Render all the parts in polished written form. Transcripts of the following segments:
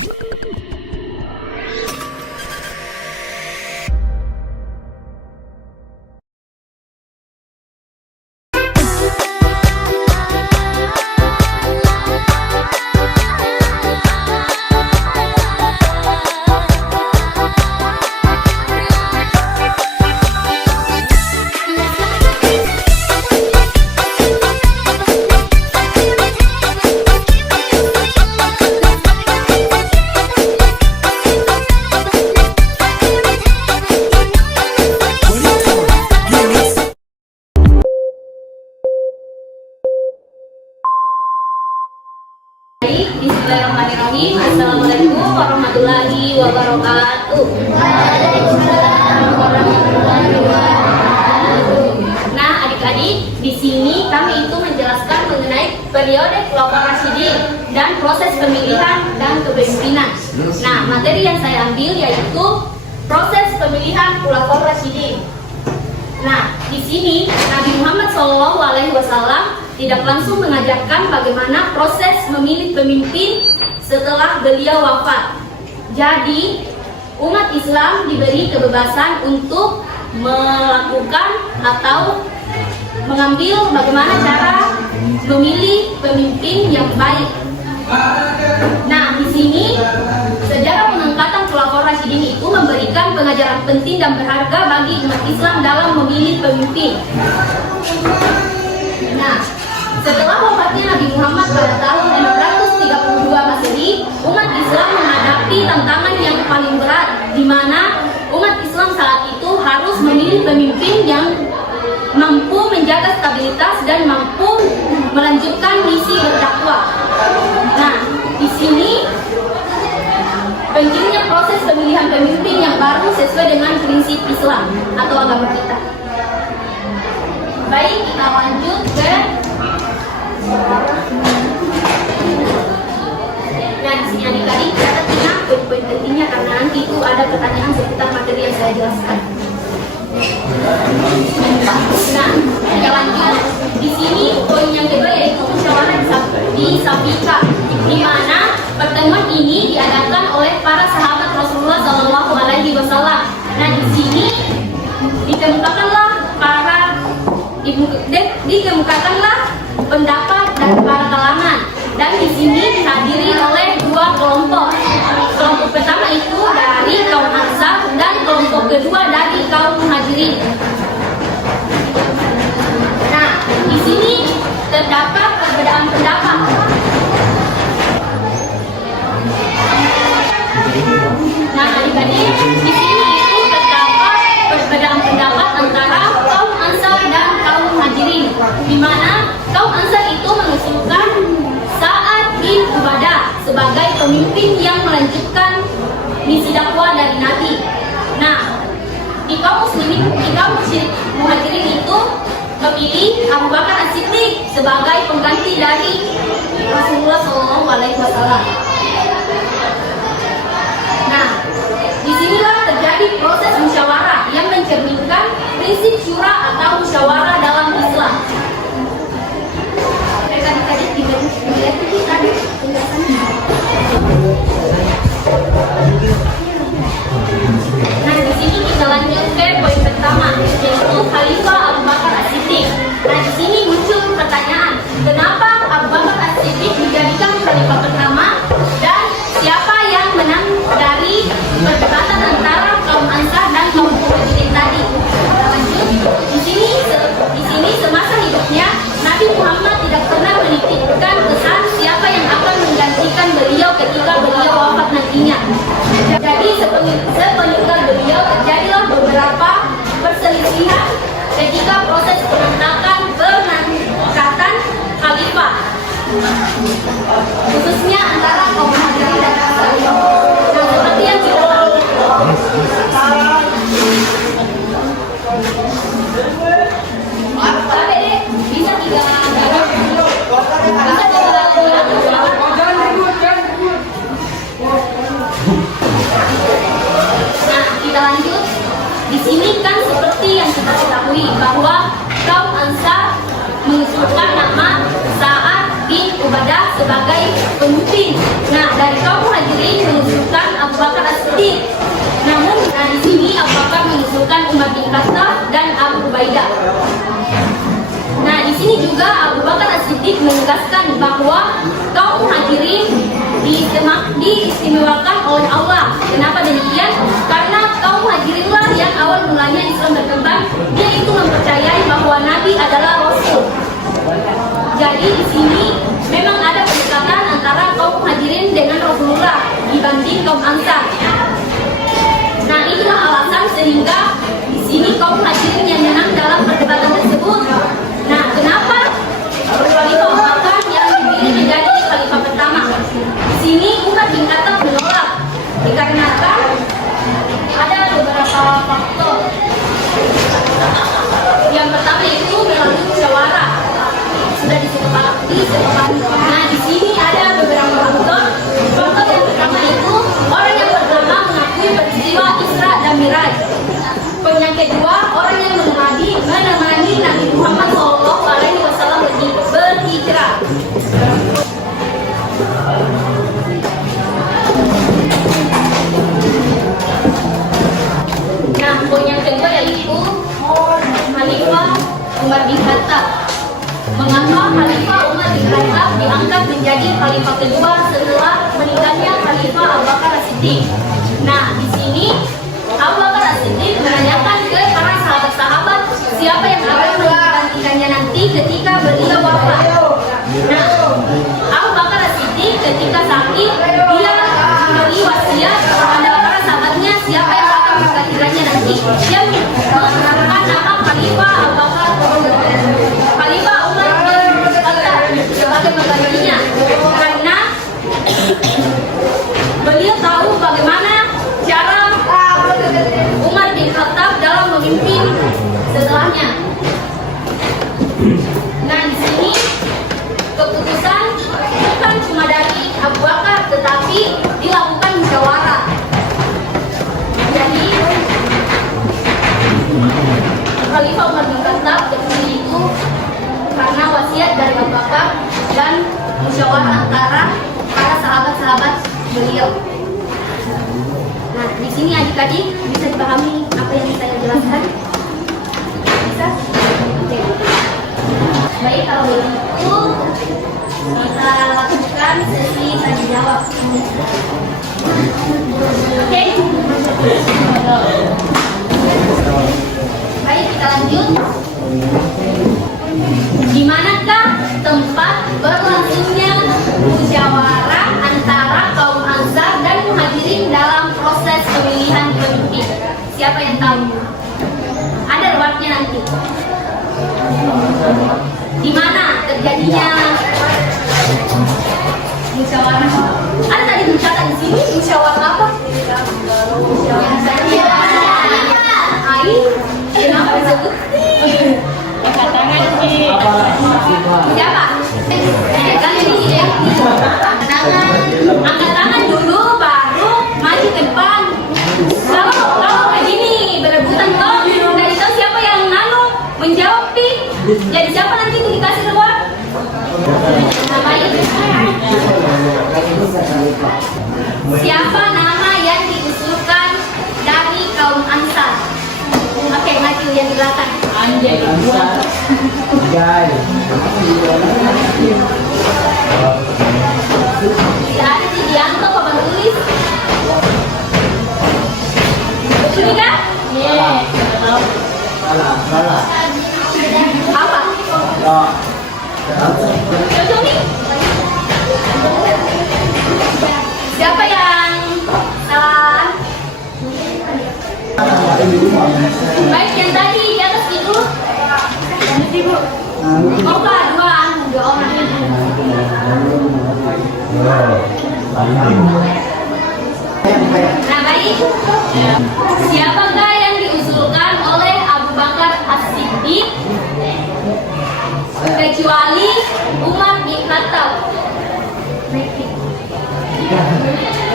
Bismillahirrahmanirrahim. Assalamualaikum warahmatullahi wabarakatuh. Nah, adik-adik, di sini kami itu menjelaskan mengenai periode Khulafaur Rasyidin dan proses pemilihan dan kepemimpinan. Nah, materi yang saya ambil yaitu proses pemilihan Khulafaur Rasyidin. Nah, di sini Nabi Muhammad SAW tidak langsung mengajarkan bagaimana proses memilih pemimpin setelah beliau wafat. Jadi, umat Islam diberi kebebasan untuk melakukan atau mengambil bagaimana cara memilih pemimpin yang baik. Nah, di sini sejarah pengangkatan Khulafaur Rasyidin itu memberikan pengajaran penting dan berharga bagi umat Islam dalam memilih pemimpin. Nah, setelah wafatnya Nabi Muhammad pada tahun 632 Masehi, umat Islam menghadapi tantangan yang paling berat, di mana umat Islam saat itu harus memilih pemimpin yang mampu menjaga stabilitas dan mampu melanjutkan misi berdakwah. Nah, di sini pentingnya proses pemilihan pemimpin yang baru sesuai dengan prinsip Islam atau agama kita. Baik, kita lanjut ke nah, di sini adik-adik catatnya poin-poin pentingnya karena nanti itu ada pertanyaan seputar materi yang saya jelaskan. Nah, kita lanjut. Di sini poin yang kedua yaitu musyawarah disafika, di mana pertemuan ini diadakan oleh para sahabat Rasulullah SAW. Nah, di sini dikemukakanlah pendapat dari para kalangan, dan di sini dihadiri oleh dua kelompok. Kelompok pertama itu dari kaum Ansar dan kelompok kedua dari kaum Muhajirin. Nah, di sini terdapat perbedaan pendapat. Nah, adik-adik, di sini itu terdapat perbedaan pendapat antara kaum Ansar dan kaum Muhajirin, di mana kaum Ansar itu mengusulkan Sa'ad bin Ubadah sebagai pemimpin yang melanjutkan misi dakwah dari Nabi. Nah, di kaum Muhajirin itu memilih Abu Bakar As-Siddiq sebagai pengganti dari Rasulullah SAW. Nah, disinilah terjadi proses musyawarah yang mencerminkan prinsip syura atau musyawarah dalam Islam. Adik-adik dilihat itu tadi penjelasannya. Nah, di sini kita lanjut ke poin pertama, yaitu Khalifah Abu Bakar As-Siddiq. Nah, di sini muncul pertanyaan, kenapa Abu Bakar As-Siddiq dijadikan khalifah pertama dan siapa yang menang dari perdebatan antara kaum Ansar dan kaum Muhajirin tadi? Kita lanjut. Di sini semasa hidupnya Nabi Muhammad tidak pernah menitipkan pesan siapa yang akan menggantikan beliau ketika beliau wafat nantinya. Jadi sepeninggal beliau terjadilah beberapa perselisihan ketika proses pengangkatan khalifah, khususnya antara kaum Muhajirin dan Ansar. Nah, seperti yang kita tahu, bisa tiga. Nah, kita lanjut. Di sini kan seperti yang kita ketahui bahwa kaum Ansar mengusulkan nama Sa'ad bin Ubadah sebagai pemimpin. Nah, dari kaum Muhajirin mengusulkan Abu Bakar As-Siddiq. Namun, di sini Abu Bakar mengusulkan Umar bin Khattab dan Abu Ubaidah. Nah, di sini juga Abu Bakar As-Siddiq menegaskan bahwa kaum Muhajirin diistimewakan oleh Allah. Kenapa demikian? Karena kaum Muhajirinlah yang awal mulanya Islam berkembang, yaitu mempercayai bahwa Nabi adalah Rasul. Jadi di sini memang ada pendekatan antara kaum Muhajirin dengan Rasulullah dibanding kaum Ansar. Nah, inilah alasan sehingga di sini kaum Muhajirin yang menang dalam perdebatan tersebut. Nah, kenapa Khalifah Abu Bakar yang dipilih menjadi Khalifah pertama? Di sini Umar bin Khattab menolak dikarenakan ada beberapa faktor. Yang pertama itu melalui musyawarah sudah disepakati. Nah, di sini ada beberapa faktor. Faktor yang pertama itu orang yang pertama mengakui peristiwa Isra dan Miraj. Yang kedua, orang yang menemani Nabi Muhammad SAW berhijrah. Nah, poin yang kedua yaitu Khalifah Umar bin Khattab. Mengapa Khalifah Umar bin Khattab diangkat menjadi Khalifah kedua setelah meninggalnya Khalifah Abu Bakar As-Siddiq? Nah, di sini Abu Bakar As-Siddiq menanyakan ke para sahabat-sahabat siapa yang akan menggantikannya nanti ketika beliau wafat. Nah, Abu Bakar As-Siddiq ketika sakit dia memberi wasiat kepada para sahabatnya siapa yang akan menggantikannya nanti. Dia menggunakan nama Khalifah Abu Bakar, Khalifah Umar bin Khattab sebagai penggantinya, karena beliau tahu bagaimana cara Umar bin Khattab dalam memimpin setelahnya. Nah, di sini keputusan bukan cuma dari Abu Bakar, tetapi dilakukan musyawarah. Jadi Khalifah Umar bin Khattab terpilih itu karena wasiat dari Abu Bakar dan musyawarah antara para sahabat-sahabat beliau. Nah, di sini adik-adik bisa dipahami apa yang saya jelaskan? Bisa? Oke. Baik, kalau begitu kita lakukan sesi tanya jawab. Oke. Baik, kita lanjut. Di manakah tempat berlangsungnya musyawarah antara kaum Ansar dan Muhajirin dalam proses pemilihan pemimpin? Siapa yang tahu? Ada riwayatnya nanti. Di mana terjadinya musyawarah? Ada tadi dicatat di sini musyawarah apa? Ai, kenapa disebut? Angkat tangan sih. Siapa? Kan ini ya. Angkat tangan dulu, baru maju ke depan. Kalau kayak gini berebutan toh, dari tahu siapa yang menjawab nih. Jadi siapa nanti itu dikasih reward? Siapa nama yang diusulkan dari kaum Ansar? Oke, maju yang di belakang. Anjay. Tidak ada sih Dianto, Bapak tulis. Betul tidak? Iya. Salah. Apa? Cocok nih? Siapa yang salah? Baik, yang tadi di atas itu. Oh, dua orang. Nah, baik. Siapakah yang diusulkan oleh Abu Bakar As-Siddiq kecuali Umar bin Khattab?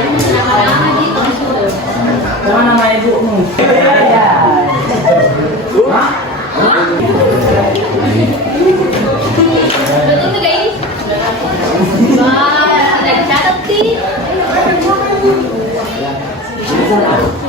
Nama-nama diusul. Nama ibumu? Betul tidak ini? Wah, Sarah.